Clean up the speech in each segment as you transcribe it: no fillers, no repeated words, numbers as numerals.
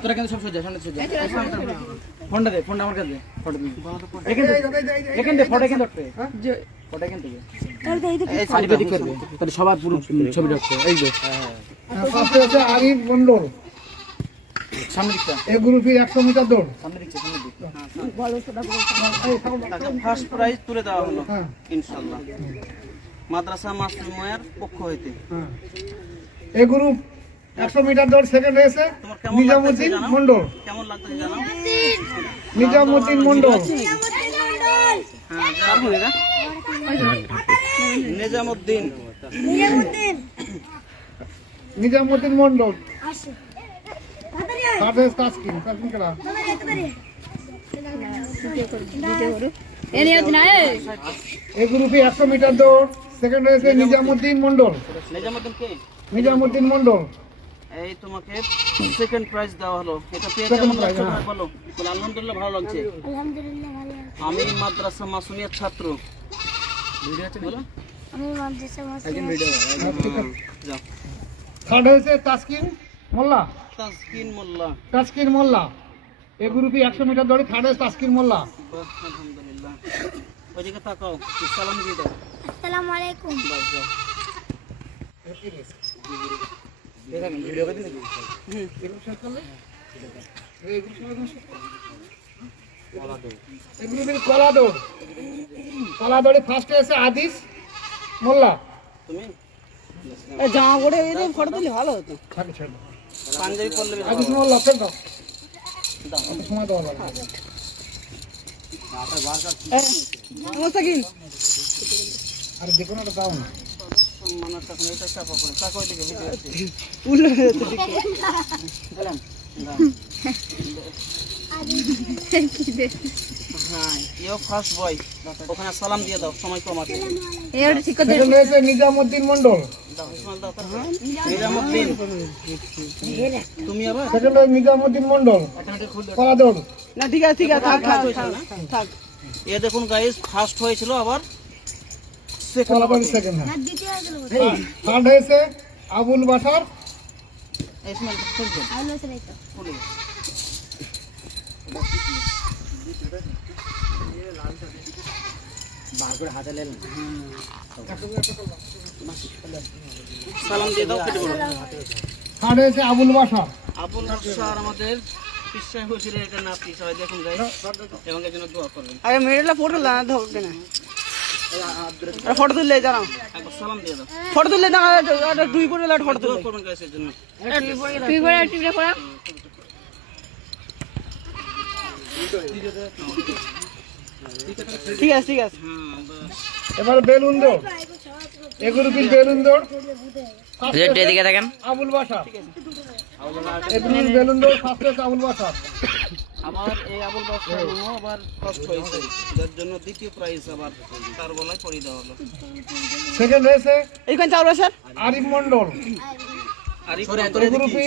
তোরা কিন্তু সব সোজা সামনে সোজা ফোনটা দে ফোনটা আমার কাছে দে ফটো দে এখান দে ফটো এখান ধরতে ফটো এখান থেকে সাইডে দিক করবে তাহলে সবার পুরো ছবি রাখতে এই যে পাশে আছে আরিফ মন্ডল সামনে দিকটা এই গ্রুপে 100 মিটার দৌড় সামনে দিকটা সামনে দিক ফার্স্ট প্রাইজ তুলে দেওয়া হলো হ্যাঁ ইনশাআল্লাহ মাদ্রাসা মাস্টার ময়ার পক্ষ হইতে। হ্যাঁ এই গ্রুপ 100 মিটার দৌড় সেকেন্ড হয়েছে তোমার কেমন নিজামুদ্দিন লাগতেছে মন্ডল কেমন লাগতেছে জানাও। নিজামুদ্দিন মন্ডল হ্যাঁ যাবো এরা নিজামুদ্দিন নিজামুদ্দিন মন্ডল সাথে তাসকিন কেলা এই গ্রুপে 100 মিটার দৌড় সেকেন্ড হয়েছে নিজামুদ্দিন মন্ডল নিজামুদ্দিন কে নিজামুদ্দিন মন্ডল এই তোমাকে সেকেন্ড প্রাইজ দেওয়া হলো। এটা পেয়ে Second কেমন prize, লাগছে হ্যাঁ। বলো। বলে আলহামদুলিল্লাহ ভালো লাগছে। আলহামদুলিল্লাহ ভালো আছে। আমি মাদ্রাসা মাসুনিয়ার ছাত্র। ভিডিও আছে বলো আমি মাদ্রাসা একজন মাস্টার। ভিডিও যাও। থার্ড হয়েছে তাসকিন মোল্লা তাসকিন মোল্লা তাসকিন মোল্লা এই গ্রুপে 100 মিটার দৌড়ে থার্ড হয়েছে তাসকিন মোল্লা বাহ, আলহামদুলিল্লাহ। ওইদিকে তাকাও সালাম দিয়ে দাও। আসসালামু আলাইকুম। বাস যাও। দেখেন ভিডিও করে দিন এই গ্রুপের কলা দৌড়ে ফার্স্ট হয়েছে আদিস মোল্লা তুমি জামা পরে এদের ফটো দিলে ভালো হতো। থাকে ছেড়ে পাঞ্জাবি পরলে বেশ আদিস ভালো। মোল্লা ফেল দাও দাও। অত সময় দেওয়া লাগবে মোস্তাকিম আর যে কোনো একটা দাও না সম্মানের তখন এটা চাপা পড়ে তাকে ওইদিকে ভিডিও আছে। উল্লে যেতে গেলাম দাও। হ্যাঁ ইও ফার্স্ট বয় ওখানে সালাম দিয়ে দাও সময় কম আছে। এর ঠিক করে সেকেন্ড হয়েছে নিজামুদ্দিন মন্ডল দাও ইসমাইল দাও তার নিজামুদ্দিন তুমি আবার সেকেন্ড হয়েছে নিজামুদ্দিন মন্ডল কলা দৌড় না ঠিক আছে থাক থাক থাক এ দেখুন গাইস ফার্স্ট হয়েছিল আবার কলা দৌড় সেকেন্ড আর দ্বিতীয় হয়ে গেল। থার্ড হয়েছে আবুল বাশার ইসমাইল খুলছো ভালো আছে তো। খুলে বার করে হাতে নেন সালাম দিয়ে দাও কেটে বলো। থার্ড হয়েছে আবুল বাশার আবুল স্যার আমাদের পিসাই হয়েছিল এটা নাতি সবাই দেখুন গাইস এবং এর জন্য দোয়া করবেন। আগে মেয়েরা ফটো না ধোক কেন ফটো তুললে জানাও একবার সালাম দিয়ে দাও ফটো তুললে না দুই করে ফটো দোয়া তুললে করবেন গাইস এর জন্য। তুই পরে টিপে পড়া ঠিক আছে হ্যাঁ বাস এবার বেলুন দৌড় এগুলো কি বেলুন দৌড় এদিকে দেখেন আবুল বাশার এগুলো বেলুন দৌড় ফার্স্ট হয়েছে আবুল বাশার আবার এই আবুল বাসার আবার ফার্স্ট হয়েছে যার জন্য দ্বিতীয় প্রাইজ আবার তার গলায় পরিয়ে দেওয়া হলো। সেকেন্ড হয়েছে এইখান চাউল স্যার আরিফ মন্ডল আরিফ এই গ্রুপে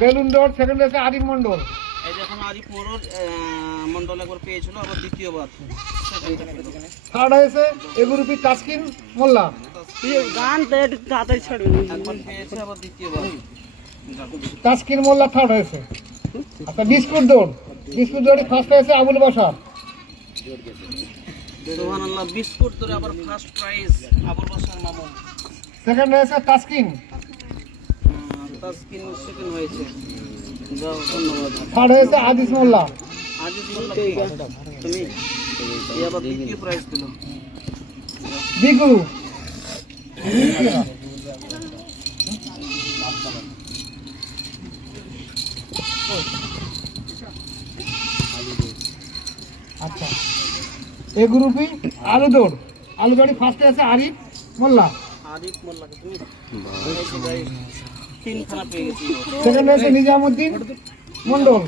বেলুন দৌড় সেকেন্ড হয়েছে আরিফ মন্ডল এই যখন আরিফ মন্ডল একবার পেয়েছিল আবার দ্বিতীয়বার থার্ড হয়েছে এই গ্রুপে তাসকিন মোল্লা গান তো একটু তাড়াতাড়ি ছাড়বেন একবার পেয়েছে আবার দ্বিতীয়বার। তাসকিন মোল্লা থার্ড হয়েছে আচ্ছা বিস্কুট দৌড়ে ফার্স্ট হয়েছে আবুল বাশার সুবহানাল্লাহ বিস্কুট ধরে আবার ফার্স্ট প্রাইজ আবুল বাসার মামু সেকেন্ড হয়েছে তাসকিন তাসকিন সেকেন্ড হয়েছে। যাও ধন্যবাদ। থার্ড হয়েছে আদিস মোল্লা আজিজ মোল্লা তুমি এই আবার দ্বিতীয় প্রাইজ দিল। বিগু আচ্ছা এই গ্রুপে আলু দৌড়ে ফার্স্টে আছে আরিফ মোল্লা আরিফ মোল্লাকে তুমি তিনখানা পেয়ে গেছি। সেকেন্ড হয়েছে নিজামুদ্দিন মন্ডল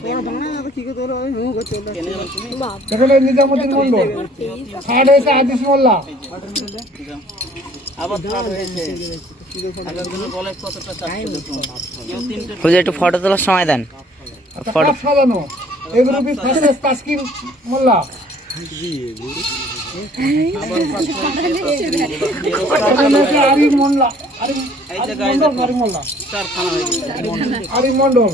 কেনে যাবেন তুমি? সেকেন্ড হয়েছে নিজামুদ্দিন মন্ডল থার্ড হয়েছে আদিস মোল্লা যাও। আবার থার্ড হয়েছে একজনের গলায় কতটা চাচ্ছে দেখুন। কেউ তিনটে হুজুর একটু ফটো তোলার সময় দেন কাপ সাজানো এই গ্রুপে ফার্স্ট হয়েছে তাসকিন মোল্লা আবার ফার্স্ট হয়েছে সেকেন্ড হয়েছে আরিফ মোল্লা এই যে গাইজ আরিফ মোল্লা চারখানা হয়ে গেছে। আরিফ মন্ডল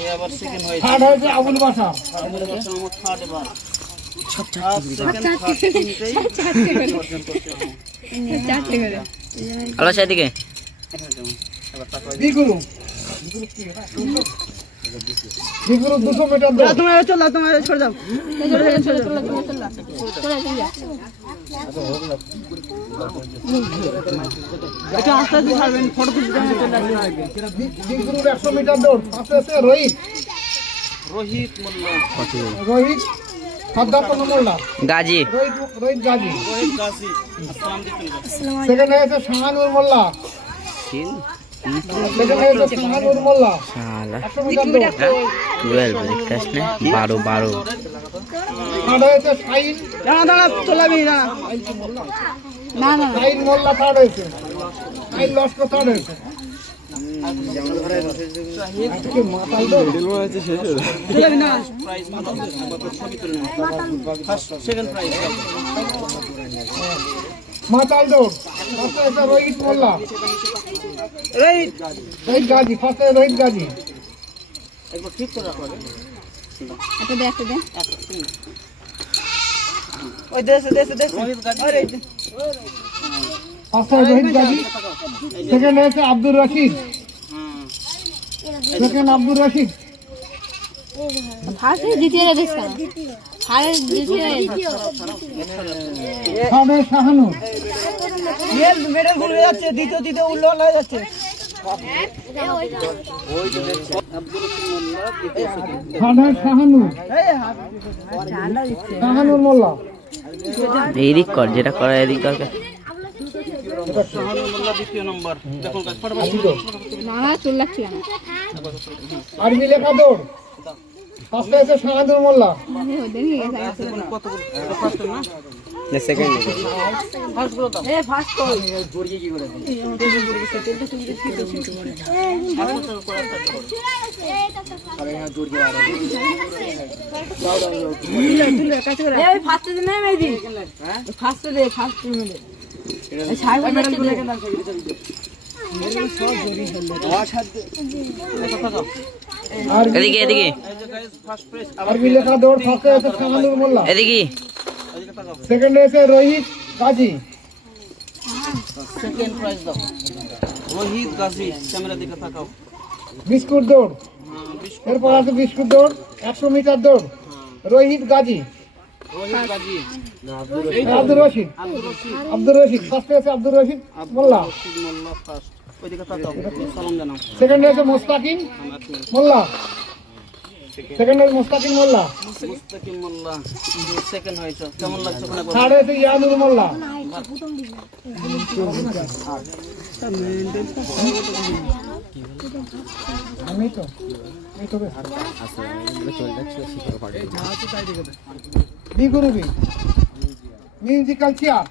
এ আবার সেকেন্ড হয়েছে থার্ড হয়েছে আবুল বাসার। আবুল বাসার মোট থার্ড এবার আর সেকেন্ড থার্ড তিনটেই অর্জন করতে হবে। আলো সেদিকে বি গ্রুপ 200 মিটার দৌড়। তোমরা চলো, তোমরা সরে যাও। একটু আস্তে আস্তে ছাড়বেন, ফটো তুলতে চলে আসবে। বি গ্রুপ 100 মিটার দৌড়। ফার্স্ট হয়েছে রোহিত রোহিত সাদ্দাত মোল্লা, গাজী রোহিত গাজী। রোহিত গাজী আসসালাম আলাইকুম সেকেন্ড হয়েছে শাহানুর মোল্লা, সেকেন্ড হয়েছে শাহানুর মোল্লা শালা 100 মিটার দৌড়। 12 দেখাস না 12 থার্ড হয়েছে শাহিন, দাঁড়া চলে যাবি না। শাহিন মোল্লা থার্ড হয়েছে। শাহিন লস্কর থার্ড হয়েছে। আজকে মাথায় দৌড়। চলে যাবি না। প্রাইজ কত ছবি তুলে নেন ফার্স্ট সেকেন্ড প্রাইজ মাথায় দৌড়। ফার্স্ট হয়েছে রোহিত মোল্লা, রোহিত গাজী। ফার্স্ট হয়েছে রোহিত গাজী। একবার ঠিক করে রাখো ওই দেশে দেশে দেশে। রোহিত গাজী ফার্স্ট হয়েছে রোহিত গাজী। সেকেন্ড হয়েছে আব্দুর রশিদ, সেকেন্ড আব্দুর রশিদ। থার্ড হয়েছে শাহানুর, মেডেল ঘুরে যাচ্ছে, দ্বিতীয় উল্লো হয়ে যাচ্ছে। থার্ড হয়েছে শাহানুর, শাহানুর মোল্লা। এদিক কর, যেটা করা এদিক দরকার। শাহানুর মোল্লা দ্বিতীয় নম্বর দেখুন গাছ ফটাফট আরবি লেখা দৌড়। ফার্স্ট হয়েছে শাহানুর মোল্লা, কত ফার্স্ট না এদিকে এদিকে এই যে গাইস ফার্স্ট প্রাইজ আরবি লেখা দৌড়। ফার্স্ট হয়েছে শাহানুর মোল্লা, এদিকে এদিকে তাকাও সেকেন্ড হয়েছে রোহিত গাজী। সেকেন্ড প্রাইজ দাও রোহিত গাজী ক্যামেরা দিকে তাকাও বিস্কুট দৌড়। এরপর আছে বিস্কুট দৌড় 100 মিটার দৌড়। রোহিত গাজী, রোহিত গাজী আব্দুর রশিদ, আব্দুর রশিদ। ফার্স্ট হয়েছে আব্দুর রশিদ মোল্লা, রশিদ মোল্লা ফার্স্ট ওইদিকে তাকাও সালাম জানাও সেকেন্ড হয়েছে মোস্তাকিম মোল্লা, সেকেন্ড হয়েছে মোস্তাকিম মোল্লা। মুস্তাকিম মোল্লা সেকেন্ড হয়েছে কেমন লাগছে ওখানে বলো? থার্ড হয়েছে ইয়ানুর মোল্লা। আমি তো এই তো বি গ্রুপে মিউজিক্যাল চেয়ার,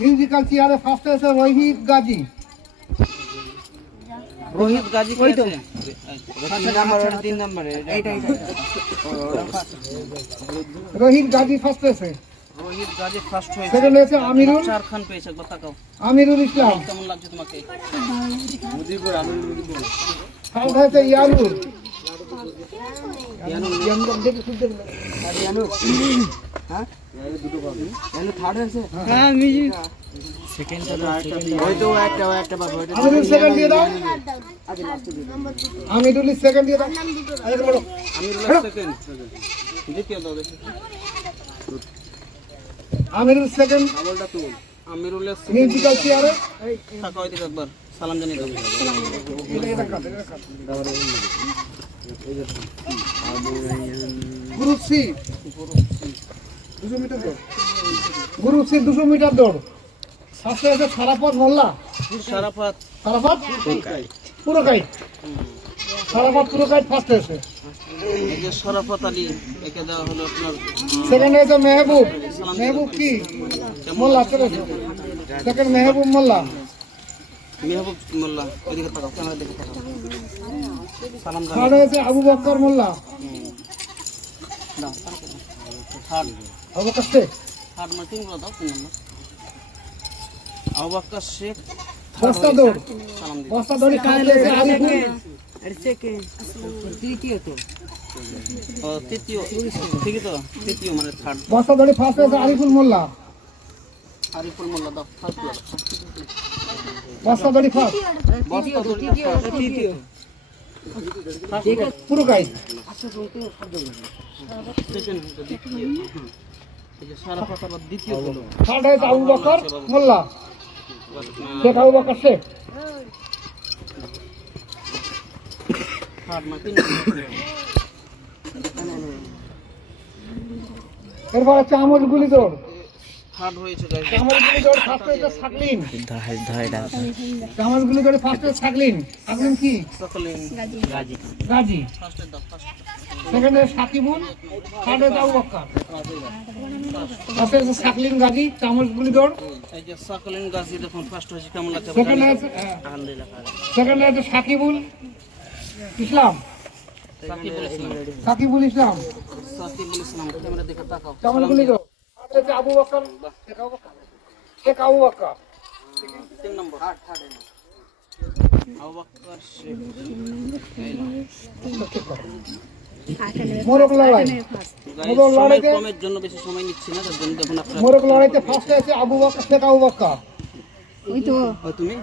মিউজিক্যাল চেয়ারে ফার্স্ট হয়েছে রোহিত গাজী, রোহিত গাজী ওই তো 3 নম্বরে রোহিত গাজী ফার্স্ট হয়েছে। রোহিত গাজী ফার্স্ট হয়েছে সেকেন্ড হয়েছে আমিরুল, চার খান পেয়েছে একবার তাকাও আমিরুল ইসলাম। কেমন লাগছে তোমাকে থার্ড হয়েছে ইয়ানুর, হ্যাঁ মিউজিক আমিরুল সেকেন্ড দিয়ে দাও, আমিরুল সেকেন্ড দিয়ে দাও। আমিরুল সেকেন্ড দ্বিতীয় দাও দেখি আমিরুল সেকেন্ড আমিরুলের মিউজিক্যাল চেয়ারে। তাকাও এদিকে একবার সালাম জানিয়ে দাও গ্রুপ সি 200 মিটার দৌড়, গ্রুপ সি 200 মিটার দৌড়। ফার্স্ট হয়েছে সারাফত মোল্লা, শারাফাত সারাফত পুরকাইত, সারাফত পুরকাইত ফার্স্ট হয়েছে। এই যে শরাফত আলী একে দেওয়া হলো আপনার সেকেন্ড হয়েছে মেহবুব, মেহবুব কি মোল্লা চলেছে। সেকেন্ড মেহবুব মোল্লা, মেহবুব মোল্লা ওইদিকে তাকাও ক্যামেরা দিকে তাকাও সালাম থার্ড জানিয়ে হয়েছে আবু বকর মোল্লা, দাও থার্ড আবু বকর শেখ, থার্ড মানে 3 গুলো দাও 3 নম্বর আবু বকর শেখ বস্তা দৌড় বস্তা দৌড়ে ফার্স্ট হয়েছে আরিফুল ও তৃতীয় ঠিকই তো তৃতীয় মানে থার্ড বস্তা দৌড়ে ফার্স্ট হয়েছে আরিফুল মোল্লা আরিফুল মোল্লা দাও ফার্স্ট বস্তা দৌড়ে ফার্স্ট বস্তা দড়ি তৃতীয় পুরো গাইড সেকেন্ড দ্বিতীয় এই যে সারা কথা দ্বিতীয় হলো থার্ড হয়েছে আবু বকর মোল্লা শেখ আবু বকর শেখ থার্ড না তিন এরপর হচ্ছে আমল গুলি দৌড় থার্ড হয়েছে গাইস আমল গুলি দৌড় ফার্স্ট হয়েছে সাকলিন আমল গুলি দৌড়ে ফার্স্ট হয়েছে সাকলিন সাকলিন কি সকলেন গাজী ফার্স্টে দাও ফার্স্ট সেকেন্ড হয়েছে সাকিবুল থার্ড হয়েছে আবু বকর ফার্স্ট হয়েছে সাকলিন গাজী আমল গুলি দৌড় এই যে সকলেন গাজী দেখুন ফার্স্ট হয়েছে কেমন লাগছে সেকেন্ড হয়েছে আলহামদুলিল্লাহ সেকেন্ড হয়েছে সাকিবুল ইসলাম সাকিবুল ইসলাম সাকিবুল ইসলাম সাকিবুল ইসলাম ক্যামেরা দিকে তাকাও আমল গুলি দৌড় থার্ড হয়েছে আবু বকর শেখ আবু বকর 3 নম্বর থার্ড আবু বকর শেখ মোরগ লড়াই মোরগ লড়াইতে কমের জন্য বেশি সময় নিচ্ছি না তার জন্য দেখুন আপনারা মোরগ লড়াইতে ফার্স্ট হয়েছে আবু বকর শেখ আবু বকর ও তুমি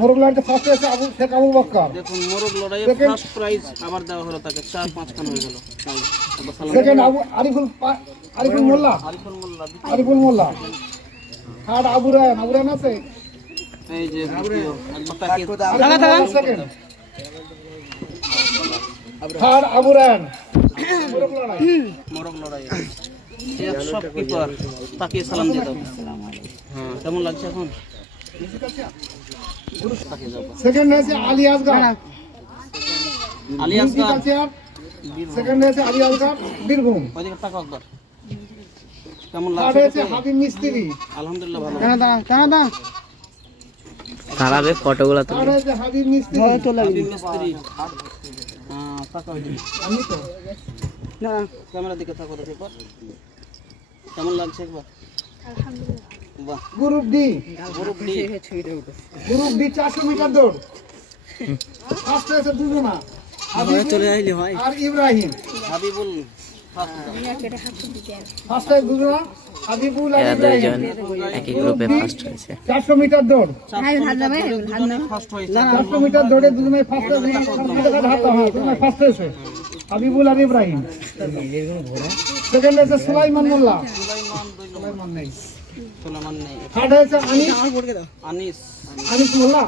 মোরগ লড়াইতে ফার্স্ট হয়েছে শেখ আবু বকর দেখুন মোরগ লড়াইয়ে ফার্স্ট প্রাইজ আবার দেওয়া হলো তাকে 4-5 খান হয়ে গেল সেকেন্ড আরিফুল মোল্লা আরিফুল মোল্লা আরিফুল মোল্লা থার্ড আবু রায়ন আছে এই যে দ্বিতীয় একবার তাকিয়ে সেকেন্ড থার্ড আবু রায়ন মোরগ লড়াই মোরগ লড়াইয়ে এক সব কিপার তাকিয়ে সালাম দিয়ে দাও হ্যাঁ কেমন লাগছে এখন তাকিয়ে যাও সেকেন্ড হয়েছে আলী আসগার আলী আসগার সেকেন্ড হয়েছে আলী আসগার বীরভূম ওইদিকে তাকাও একবার কেমন থার্ড লাগছে হয়েছে হাবিব মিস্ত্রি আলহামদুলিল্লাহ ভালো দাঁড়াবে ফটোগুলো তো থার্ড হয়েছে হাবিব মিস্ত্রি হাবিব মিস্ত্রি হ্যাঁ তাকাও এদিকে আমি তো ক্যামেরার দিকে তাকাও দেখো একবার কেমন লাগছে একবার বাহ group D group D group D 400 metre দৌড় ফার্স্ট হয়েছে দুজনা চলে আইলে হয় আর ইব্রাহিম হাবিবুল ফার্স্ট হয়েছে দুজনা হাবিবুল আর এরা ইব্রাহিম দুজন একই গ্রুপে ফার্স্ট হয়েছে 400 মিটার দৌড় ফার্স্ট হয়েছে 400 মিটার দৌড়ে দুজনে ফার্স্ট হয়েছে দুজনে ফার্স্ট হয়েছে হাবিবুল আর ইব্রাহিম সেকেন্ড হয়েছে সুলাইমান মোল্লা সুলাইমান নেই সুলাইমান নেই থার্ড হয়েছে আনিস আনিস মোল্লা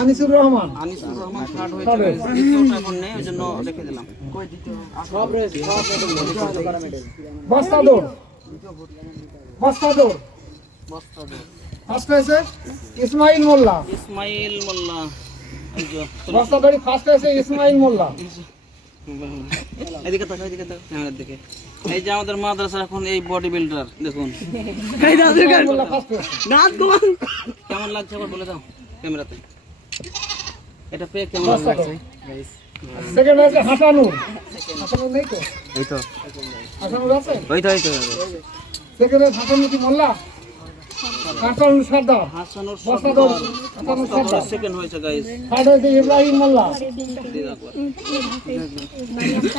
আনিসুর রহমান আনিসুর রহমান থার্ড হয়েছে দ্বিতীয়টা এখন নেই ওই জন্য রেখে দিলাম বস্তা দৌড় বস্তা দৌড় বস্তা দে ফার্স্ট হয়েছে ইসমাইল মোল্লা ইসমাইল মোল্লা এই যে বস্তা দৌড়ি ফার্স্ট হয়েছে ইসমাইল মোল্লা এদিকে তাকাও ক্যামেরার দিকে এই যে আমাদের মাদ্রাসার এখন এই বডি বিল্ডার দেখুন ইসমাইল মোল্লা ফার্স্ট হয়েছে কেমন লাগছে আবার বলে দাও ক্যামেরাতে এটা পেয়ে কেমন লাগছে সেকেন্ড হয়েছে হাসানুর হাসানুর নেই তো এই তো হাসানুর আছে ওই তো সেকেন্ড হয়েছে হাসানুর কি মোল্লা হাসানুর সর্দার হাসানুর বস্তা দৌড় হাসানুর সর্দার সেকেন্ড হয়েছে গাইস থার্ড হয়েছে ইব্রাহিম মোল্লা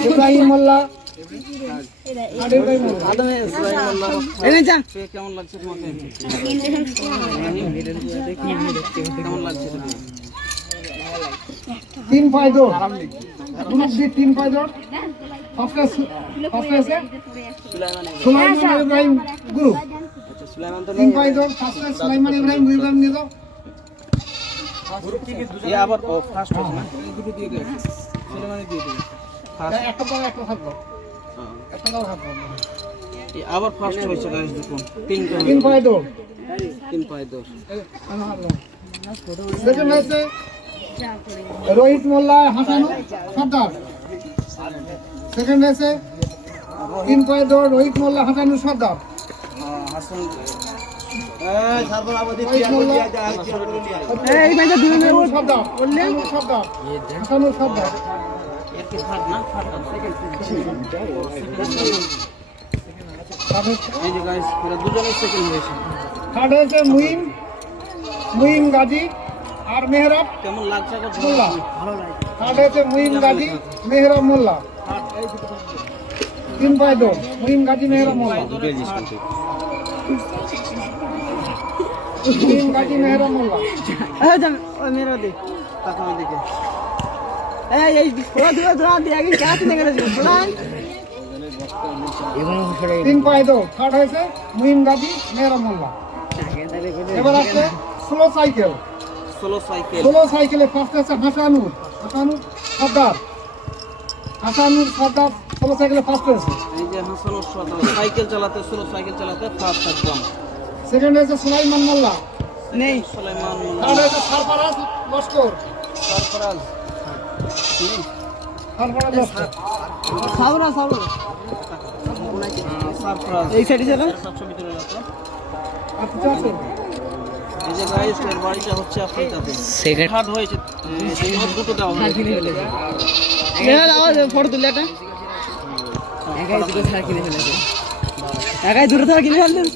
ইব্রাহিম মোল্লা আর ইব্রাহিম মোল্লা পেয়ে কেমন লাগছে তোমাকে কেমন লাগছে তোমাকে 3 পাই দৌড় গ্রুপ ডি 3 পাই দৌড় ফার্স্ট হয়েছে সুলাইমান আর ইব্রাহিম গ্রুপ সুলাইমান তো 3 পাই দৌড় ফার্স্ট হয়েছে সুলাইমান ইব্রাহিম নিয়ে দাও এ আবার ফার্স্ট হয়েছে না সুলাইমান দিয়ে দিবে একটা দাও একটা থাকবো একটা দাও থাকবো এ আবার ফার্স্ট হয়েছে গাইস দেখুন 3 পাই দৌড় 3 পায়ে দৌড় সেকেন্ড হয়েছে রোহিত মোল্লা হাসানুর সর্দার সেকেন্ড হয়েছে 3 পাই দৌড় রোহিত মোল্লা হাসানুর সর্দার হাসান হাসানুর সর্দার এর কি থার্ড না এই যে গাইস এরা দুজনেই সেকেন্ড হয়েছে। থার্ড হয়েছে মুইম গাজী আর মেহরাব কেমন লাগছে এখন? মোল্লা। থার্ড হয়েছে মুইম গাজী মেহরাব মোল্লা। 3 পায়ে দৌড় মুইম গাজী মেহরাব মোল্লা। মুইম গাজী মেহরাব মোল্লা। ওই মেরা দে তাকাও দিকে। এই খোলা ধোয়া দিয়ে আগে কাজ নিয়ে গেছে খোলা 3 পায়ে দৌড়। থার্ড হয়েছে মুইম গাজী মেহরাব মোল্লা। এবার আসছে slow cycle. Solo cycle. Slow সাইকেলে ফার্স্ট হচ্ছে হাসানুর সর্দার। হাসানুর সর্দার স্লো সাইকেলে ফার্স্ট হয়েছে। এই যে হাসানুর সর্দার সাইকেল চালাতে, সোলো সাইকেল চালাতে ফার্স্ট একদম। সেকেন্ড হয়েছে সুলাইমান মোল্লা। নেই সুলাইমান থার্ড হয়েছে সরফরাজ লস্কর। সরফরাজ। সরফরাজ লস্কর। সাউরা সরফরাজ। এই সাইডে চলো সব ছবি তুলে রাখো। আর কিছু আছে? এই যে গাইস এর বাড়িটা হচ্ছে আফ্রিকাতে। সেকেন্ড থার্ড হয়েছে। এই দুটো দেওয়া হয়েছে। মেরা দাও ফটো তুলে এটা একাই দুটো ছাড় কিনে ফেলেছে একাই দুটো ছাড় কিনে ফেললেন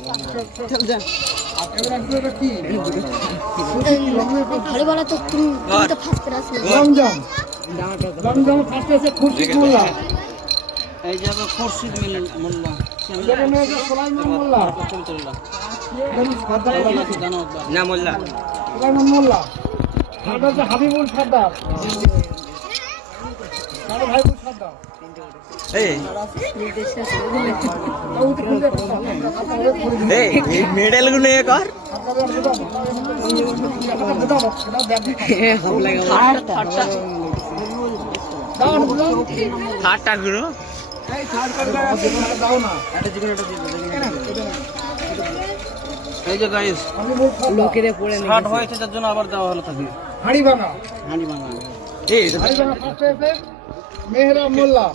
চল যা এবার আসবে এটা কি? ভলিবলে তো তুমি তো ফার্স্ট ক্লাস রমজান ফার্স্ট হয়েছে খুরশিদ মোল্লা। এই যে আবার খুরশিদ মোল্লা। সেকেন্ড হয়েছে সুলাইমান মোল্লা। ছবি তুলে রাখো। সর্দার জানো একবার। না মোল্লা সুলাইমান মোল্লা। থার্ড হচ্ছে হাবিবুল সর্দার। থার্ড হাবিবুল সর্দার। এই ওইটা খুঁজে এই মেডেল গুলো এ কর হাতটা গুলো দাও না। এই যে গাইস লোকেরে পড়ে থার্ড হয়েছে যার জন্য আবার দেওয়া হলো তাকে। হাড়ি ভাঙা। হাঁড়ি ভাঙা। এই হাড়ি ভাঙা ফার্স্ট হয়েছে মেহরাব মোল্লা।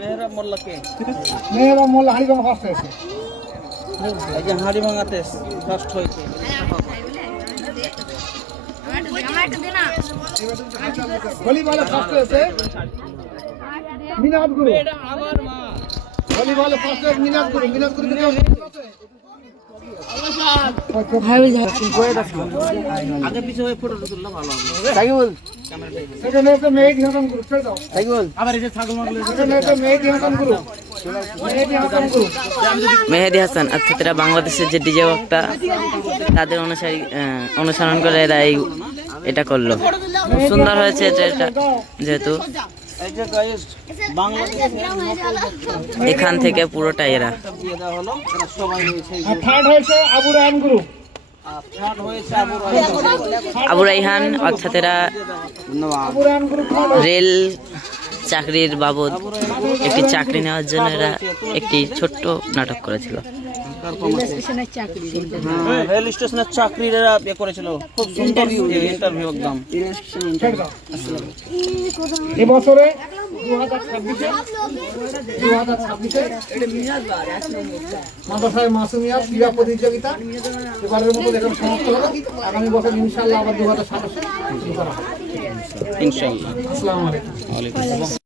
মেহরাব মোল্লাকে। মেহরাব মোল্লা হাড়ি ভাঙা ফার্স্ট হয়েছে। এই যে হাঁড়ি ভাঙাতে ফার্স্ট হয়েছে। ভলিবলে ফার্স্ট হয়েছে মিনাদ গুরু। ভলিবলে ফার্স্ট হয়েছে মিনাদ গুরু। মিনাদ গুরু আগে পিছে হয়ে ফটো তুললে ভালো হবে। সেকেন্ড হয়েছে মেহেদি হাসান গুরু। ছেড়ে দাও। আবার এই যে ছাগল মাগল সেকেন্ড হয়েছে মেহেদি হাসান গুরু। মেহেদি হাসান গুরু। মেহেদি হাসান আচ্ছা তারা বাংলাদেশের যে ডিজে বক্তা তাদের অনুসরণ করে এরা এটা করলো খুব সুন্দর হয়েছে এটা যেহেতু এই যে গাইস বাংলাদেশের এখান থেকে পুরোটা এরা দিয়ে দেওয়া হলো। এরা সবাই হয়েছে। এই যে আর থার্ড হয়েছে আবু রায়হান গ্রুপ। থার্ড হয়েছে আবু রায়হান। আবু রাইহান অর্থাৎ এরা আবু রায়হান গ্রুপ রেল চাকরির বাবদ একটি চাকরি নেওয়ার জন্য এরা একটি ছোট্ট নাটক করেছিল রেল স্টেশনের চাকরির এরা ইয়ে করেছিল। খুব সুন্দর ইন্টারভিউ একদম। ছেড়ে দাও। এবছরে 2026-এ মাদ্রাসায় মাসুমিয়া ক্রীড়া প্রতিযোগিতা এবারের মতো এখানে সমাপ্ত হবে। আগামী বছর ইনশাআল্লাহ আবার 2027-এ শুরু করা হবে। ইনশাআল্লাহ। আসসালামু আলাইকুম।